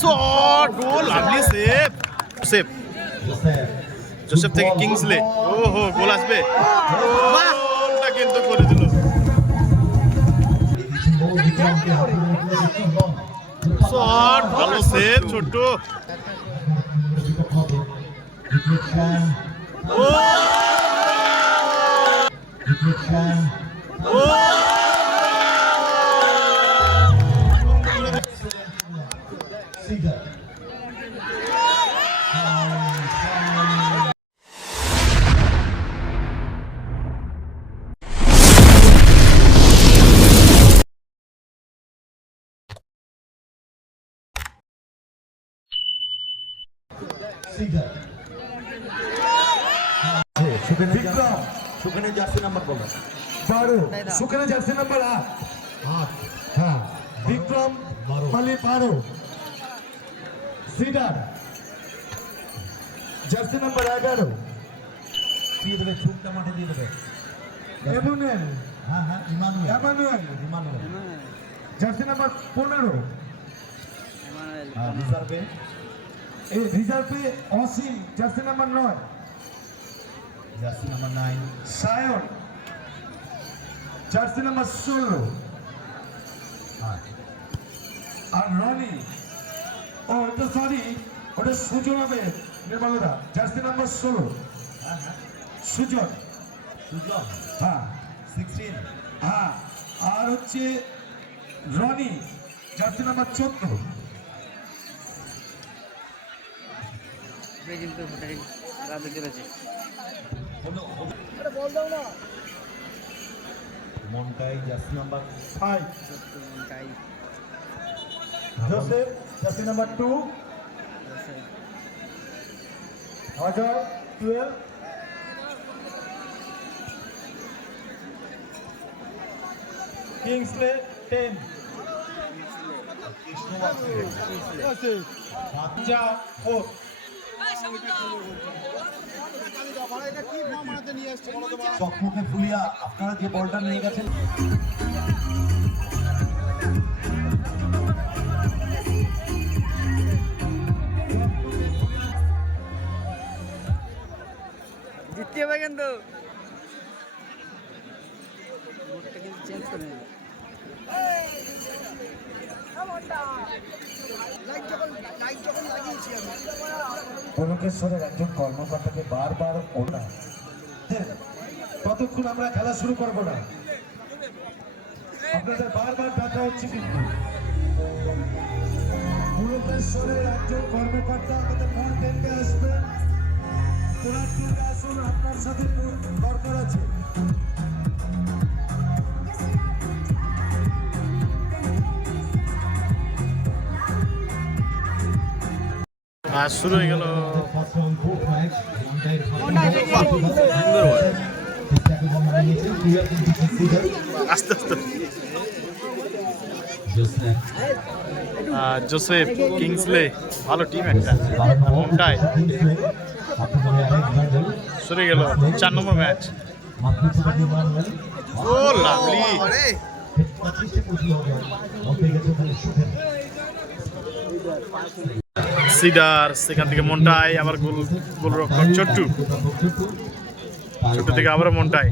Shot goal lovely save save. Joseph থেকে Kingsley ওহো গোল আসবে। গোলটা কিন্তু করে দিল। শট ভালো সেভ ছোট্ট। ও ও বিক্রম। সুখানে জার্সি নাম্বার বলো। বারো। সুখানে জার্সি নাম্বার আট। আট। হ্যাঁ। বিক্রম মালি বারো। সিডার। জার্সি নাম্বার এগারো। দিয়ে দেবে ছুটটা মাঠে দিয়ে দেবে। এমুনেল হ্যাঁ হ্যাঁ Emmanuel. Emmanuel. Emmanuel. Jersey number পনেরো। হ্যাঁ রিজার্ভে? এই রিজার্ভে অসীম জার্সি নাম্বার নয়। Jersey number nine. Sayan jersey number ষোলো। হ্যাঁ আর রনি ও ওটা সরি ওটা সুজন হবে নির্মলদা জার্সি নাম্বার ষোলো। হ্যাঁ হ্যাঁ। সুজন। সুজন? হ্যাঁ। সিক্সটিন। হ্যাঁ। আর হচ্ছে রনি জার্সি নাম্বার চোদ্দ। কিন্তু হোটেল রাতে চলেছে মনটাই জার্সি নাম্বার ফাইভ তাই Joseph jersey number two Ajay twelve Kingsley ten যা ফোর চকমুখে ফুলিয়া আপনারা যে বলটা নিয়ে গেছেন। জিততে হবে কিন্তু। চেঞ্জ করে নেবে বনকেশ্বরের একজন কর্মকর্তাকে বারবার ওনা ততক্ষণ আমরা খেলা শুরু করব না। আপনাদের বারবার দেখা হচ্ছে কিন্তু। বনকেশ্বরের একজন কর্মকর্তা আমাদের মন্টেনকে আসবেন। পুরাতনকে আসুন, আপনার সাথে দরকার আছে। আর শুরু হয়ে গেল আস্তে আস্তে। জোসেফ কিংসলে, ভালো টিম একটা। শুরু হয়ে গেল চার নম্বর ম্যাচ ও লাভলি সিডার সেখান থেকে মনটাই আবার গোল গোলরক্ষক ছোট্টু ছোট্টু থেকে মন্টার মন্টাই।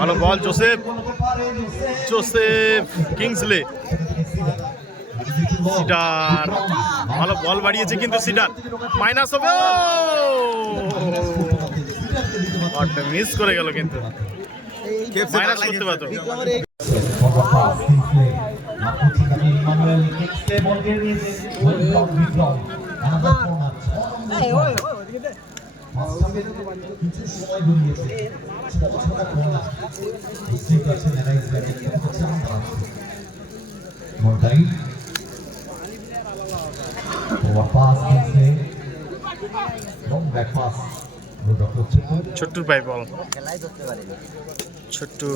ভালো ball Joseph. Joseph Kingsley. Cedar. ভালো বল বাড়িয়েছে কিন্তু সিডার। মাইনাস হবে। মিস করে গেল কিন্তু। মাইনাস করতে পারতো। কিছু সময় গড়িয়েছে ছোট ছোট কর্নার বুঝতেই পারছেন এরা ইসরায়েলের খেলা মন্টাই over pass Kingsley long back pass ছোট্টুর পাই বল। খেলাই ধরতে পারেনি। ছোট্টু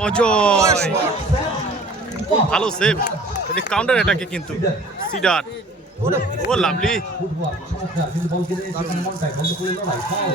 অজয়। ভালো সেভ এটি কাউন্টার এটাকে কিন্তু। সিডার ও লাভলি ফুটবল চমৎকার কিন্তু বল কেটে সেখানে মনটাই বন্ধ করে লড়াই ফাউল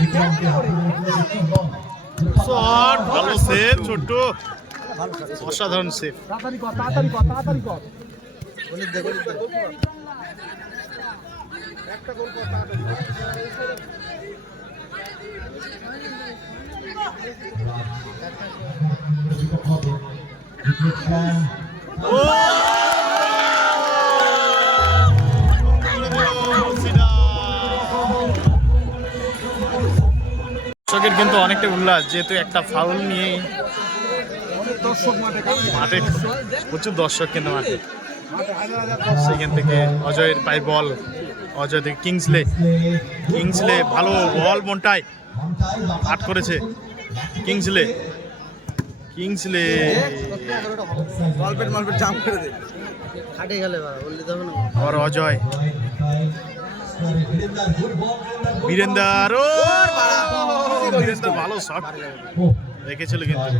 বিক্রমকে হাতে ধরে করেছে কি বল শট ভালো সেভ ছোট্ট অসাধারণ সেভ রিফ্লেকশন ও দর্শকের কিন্তু অনেকটা উল্লাস যেহেতু একটা ফাউল নিয়ে মাঠে প্রচুর দর্শক কিন্তু মাঠে। সেখান থেকে অজয়ের পাই বল অজয় থেকে কিংসলে কিংসলে ভালো বল মনটায় আট করেছে। কিংসলে কিংসলে আবার অজয়। বীরেন্দার ও বীরেন্দার ভালো শট রেখেছিল কিন্তু